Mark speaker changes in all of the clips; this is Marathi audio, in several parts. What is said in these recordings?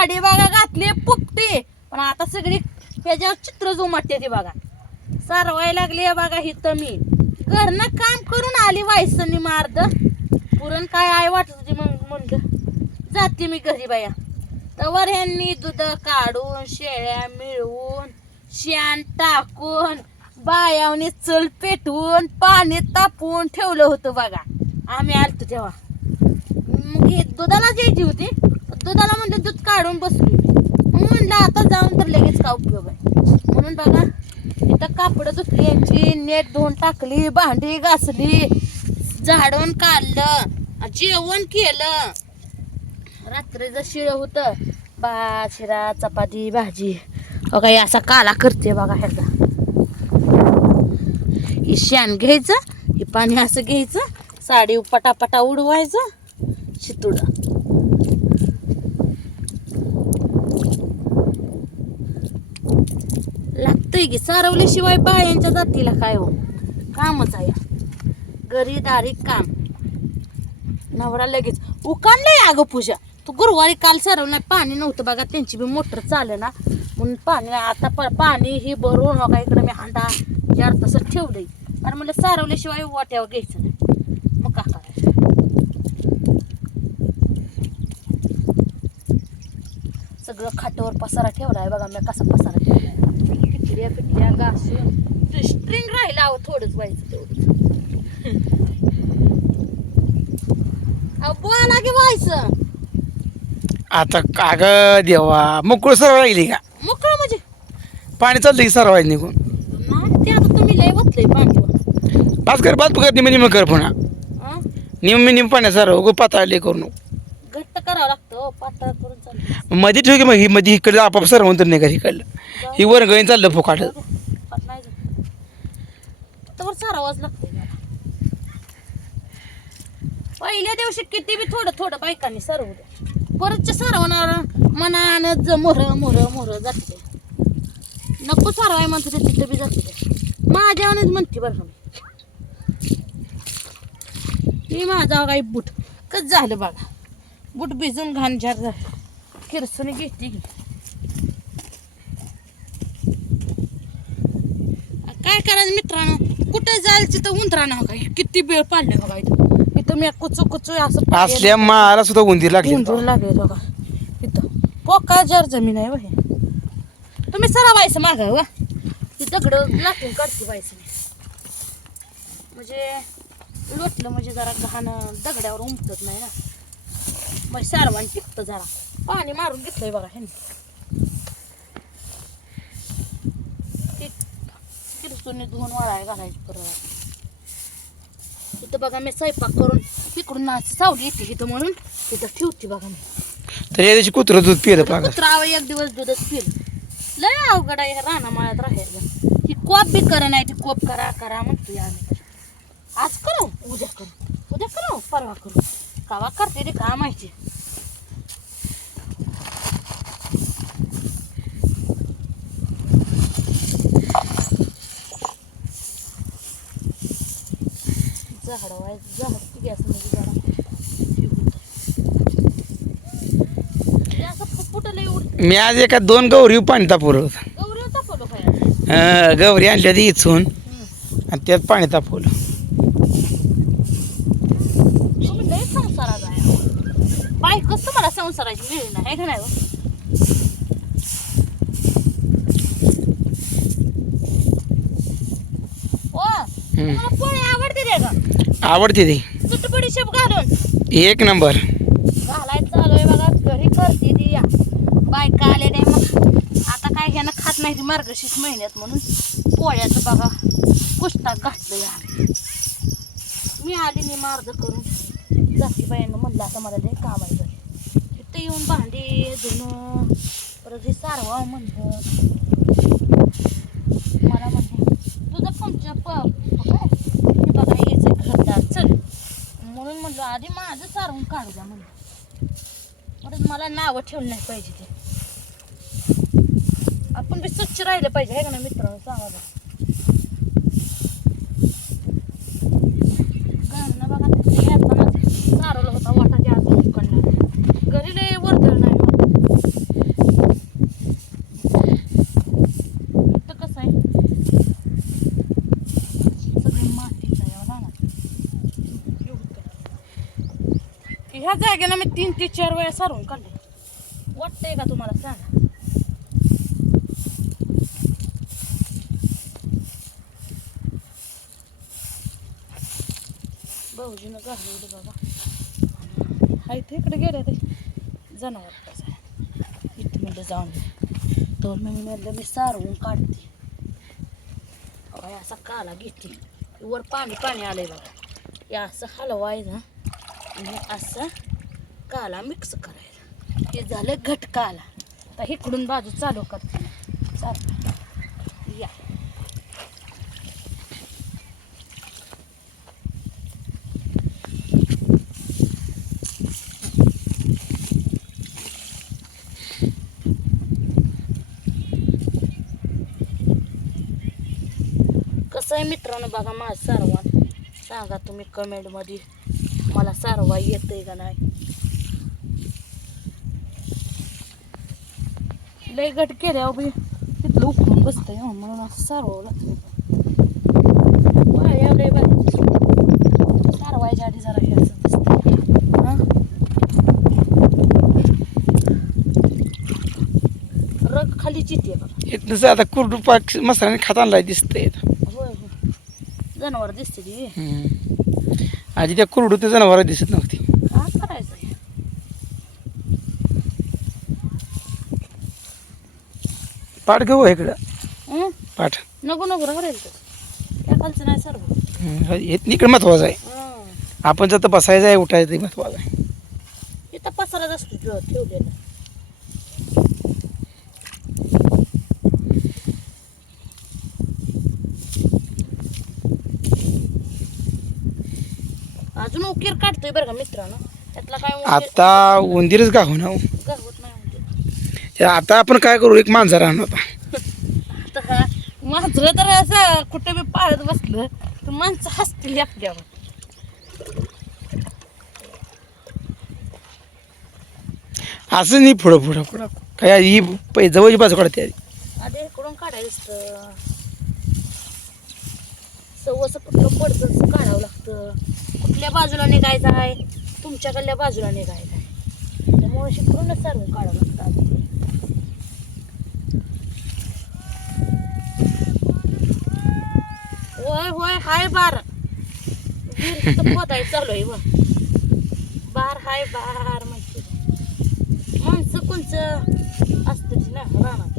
Speaker 1: साडी बघा घातली पुपटी. पण आता सगळी ह्याच्यावर चित्र जुमटते ती बघा. सारवाय लागली आहे बघा हिथं मी. घरनं काम करून आली वायसनी मार्द. पुरण काय आहे वाटत होती मग म्हणलं. जाते मी घरी बाया. तवर ह्यांनी दूध काढून शेळ्या मिळवून शेण टाकून बायावनी चल पेटवून पाणी तापवून ठेवलं होतं बघा. आम्ही आलतो तेव्हा. मग हे दुधाला द्यायची होती? दुधाला म्हणलं दूध काढून बसली. मग म्हणलं आता जाऊन तर लगेच का उपयोग आहे? म्हणून बघा इथं कापडं धुतली यांची नेट धुवून टाकली भांडी घासली झाडून काढलं जेवण केलं. रात्रीचं शिळ होतं भात शिरा चपाती भाजी. बघा हे असा काला करते बघा ह्याचा. हे शेण घ्यायचं हे पाणी असं घ्यायचं साडी पटापटा उडवायचं शितुडं. लागतंय की सारवल्याशिवाय बायांच्या जातीला काय हो? कामच आहे. घरी दारी काम. नवरा लगेच उकाणलंय अगं पूजा. तू गुरुवारी काल सरवलं पाणी नव्हतं बघा त्यांची बी मोटर चाले ना म्हणून पाणी आता प- पाणी ही भरून हो का इकडं मी हांडा चार तसं ठेवलंय. कारण म्हणलं सारवल्याशिवाय वाट्यावर घ्यायचं नाही. मग का करायचं? सगळं खाटावर पसारा ठेवलाय बघा मी कसा पसारा ठेवलाय. पिटल्या पिटल्या घासून स्ट्रिंग राहिला अहो थोडंच व्हायचं तेवढं अहो बोला की व्हायचं.
Speaker 2: आता काग देवा मोकळं सरळ राहिली का?
Speaker 1: मोकळं म्हणजे?
Speaker 2: पाणी चाललं की सरवायला निघून?
Speaker 1: नाही ते आता तुम्ही लय पाणी
Speaker 2: पाच कर पाच कर निम निम कर पुन्हा. निम निम पाण्या सर उगं पाताळले करू नको
Speaker 1: घट्ट करावं लागतं हो, पातळ करून चालतं
Speaker 2: मध्ये ठेव की मग ही मध्ये इकडे आपाप सर म्हणतो नाही का इकडलं. ही वर गईन चाललं फुकाट.
Speaker 1: नाही सारावाच मला. पहिल्या दिवशी किती बी थोडं थोडं बायकांनी सरवू द्या परतच्या सरवणार मनानं ज मोर मोर मोर जाते नको सरवाय म्हणतो ते तिथं बी जाते ते. माझ्यावरच म्हणते बरं मी. माझा काही बूट कच झालं बघा बूट भिजून घाण झार झालं. किरसून घेते की काय करायचं मित्रांनो? कुठे जायचं तिथं उंदरानं बघा किती वेळ पाडले बघा इथं इथं मी कुचू कुचू असं.
Speaker 2: असल्या माला सुद्धा उंदीर लागली
Speaker 1: उंदूर लागले बघा. इथं. पोका जर जमीन आहे वहे तुम्ही सरा व्हायचं माग वा ती दगड लाटून काढते व्हायचं म्हणजे लोटलं म्हणजे जरा घाण दगड्यावर उमटत नाही ना. मग सारवान टिकतं जरा. पाणी मारून घेतलंय बघा ह्यांनी. किरसून धुवून वाळाय घालायची परत. इथं बघा मी स्वयंपाक करून इकडून नाच सावली येते इथं म्हणून. तिथं ठेवते बघा मी.
Speaker 2: तर या दिवशी कुत्रं दूध पिलं पागा
Speaker 1: कुत्रावं एक दिवस दूधच पिल लय अवघड आहे राणा माळ्यात राहायला ही कोप बी करा नाही ती कोप करा करा म्हणतो आम्ही. आज करू उद्या करू. उद्या करू परवा करू. कावा करते रे का माहिती झाड गॅस म्हणजे जरा. फुटलं एवढं
Speaker 2: मी आज एका दोन गौरी पाणी तापवलं होतं.
Speaker 1: गौरी तापवलं काय
Speaker 2: अं, गौरी आणल्या ती इथून आणि त्यात पाणी तापवलं
Speaker 1: संसारात आहे. बायकोच तुम्हाला संसाराची वेळ नाही आहे का नाही हो? आवडते का
Speaker 2: आवडते ती.
Speaker 1: चुटपुडी शेप घालून.
Speaker 2: एक नंबर.
Speaker 1: घालायचं चालू आहे बघा. घरी करते ती या. बायका आले नाही मग. आता काय ह्यानं खात नाही ती मार्गशीर्ष महिन्यात म्हणून. पोळ्याचं बघा. कुष्टात घातलं या. मी आली मी मार्ग करून. जाती बायांना म्हणलं आता मला लय काम आहे घरी तिथं येऊन भांडी धुणं परत हे सारवा म्हणलं. मला म्हणते तुझं पंक्चर प काय हे बघा यायचं घरदार चल म्हणून म्हणलं आधी माझं सारवून काढू द्या म्हणलं. परत मला नावं ठेवलं नाही पाहिजे ते. आपण बी स्वच्छ राहिलं पाहिजे आहे का ना मित्रांनो? सांगा बा घरनं बघा तिथे येतानाच सारवलं होता वाटाच्या अजून उकडला घरी लय वर्दळ नाही हो. ह्या मी तीन ते चार वेळा सारून काढले. वाटतंय का तुम्हाला? सांग. भाऊजीनं घालवलं बाबा. हाय ते इकडे गेले ते. जनावर कसं इथं म्हणजे जाऊन दे. तर मी म्हणलं मी सारवून काढते. अहो, असा काला घेते. वर पाणी पाणी आलंय बघा हे असं हलवायचं आणि असं काला मिक्स करायचा हे झालं घट काला आता इकडून बाजू चालू करते चाल. या. कसं आहे मित्रांनो बघा माझं सारवण सांगा तुम्ही कमेंटमध्ये मला सारवा येते का नाही? लय गट केल्यावर बी तिथलं उकळून बसतंय म्हणून असं सारवावं लागतं लय सारवायच्या आधी जरा हे असं दिसतंय. हा? रग खालीच येते बघा.
Speaker 2: इथनं आता कुरडू पाक मसाल्याने खात आणलाय दिसतंय
Speaker 1: होय होय. जनावर दिसते ती.
Speaker 2: आधी त्या कुरडू त्या जनावर दिसत नव्हती
Speaker 1: काय करायचं हे?
Speaker 2: पाठ घेऊ इकडं.
Speaker 1: हं?
Speaker 2: पाठ.
Speaker 1: नको नको राहिलं तर त्या खालचं नाही
Speaker 2: हम्म. हे इकडे महत्वाचं आहे. आपण जर बसायचं आहे उठायचं ते महत्वाचं आहे.
Speaker 1: इथं पसाराच असतो जो ठेवलेला. अजून उकीर काढतोय बरं का मित्रांनो? त्यातला काय उकीर?
Speaker 2: आता उंदीरच का
Speaker 1: उकीर.
Speaker 2: ते आता आपण काय करू? एक मांजर आणू आता.
Speaker 1: मांजरं तर असं कुठं बी पाळत बसलं तर माणसं हसतील आपल्यावर
Speaker 2: असं नाही पुढं पुढं पुढं. काय ही पै जवळची बाजू काढते आधी.
Speaker 1: इकडून काढायचं सवस कुठलं पडतं काढावं लागतं. कुठल्या बाजूला निघायचं आहे? तुमच्याकडल्या बाजूला निघायचं आहे. त्यामुळे शिकडूनच सारवून काढावं लागतं होय होय हाय बार. वीर तिथं पोताय चालू आहे बघ. बार हाय बार म्हणते. माणसं कोणचं असतं ना रानात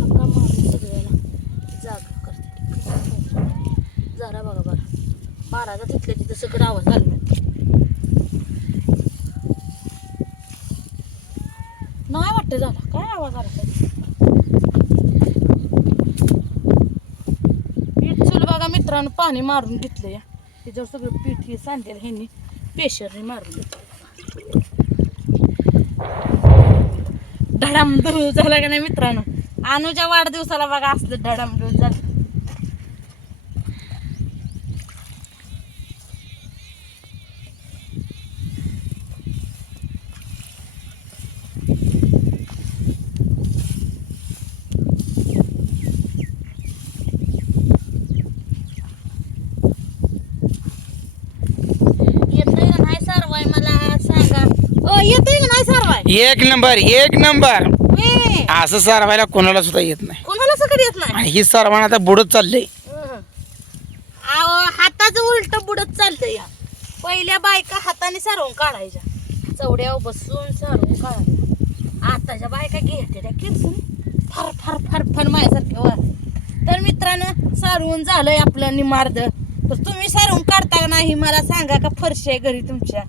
Speaker 1: हक्का मारून सगळ्याला जाग करते. जरा बघा बरं. महाराजा तिथल्या तिथं सगळं आवाज घालून नाही वाटतं झाला. काय आवाज आला त्याचा? पीठ चुल बघा पाणी मारून घेतलं या त्याच्यावर सगळं पीठ हे सांडेल ह्यांनी. पेशरने मारून घेतलं धडामधूळ झाला का नाही मित्रांनो? अनुच्या वाढदिवसाला बघा असलं धडामधूळ झालं येतंय का नाही सारवाय मला सांगा ओ येतंय का नाही सारवाय
Speaker 2: एक नंबर एक नंबर.
Speaker 1: ए,
Speaker 2: असं सारवायला कोणाला सुद्धा येत नाही.
Speaker 1: कोणाला सकड येत नाही?
Speaker 2: आणि ही सारवण आता बुडत चाललंय.
Speaker 1: अहो हाताचं उलट बुडत चालतं या. पहिल्या बायका हाताने सारवून काढायच्या. चवड्यावर बसून सारवून काढायच्या. आताच्या बायका घेते त्या किरसून. फार फार फार फार माझ्यासारखे वर तर मित्रांनो सारवून झालंय आपलं निमार्द. तर तुम्ही सारवून काढता का नाही मला सांगा का फरशी आहे घरी तुमच्या?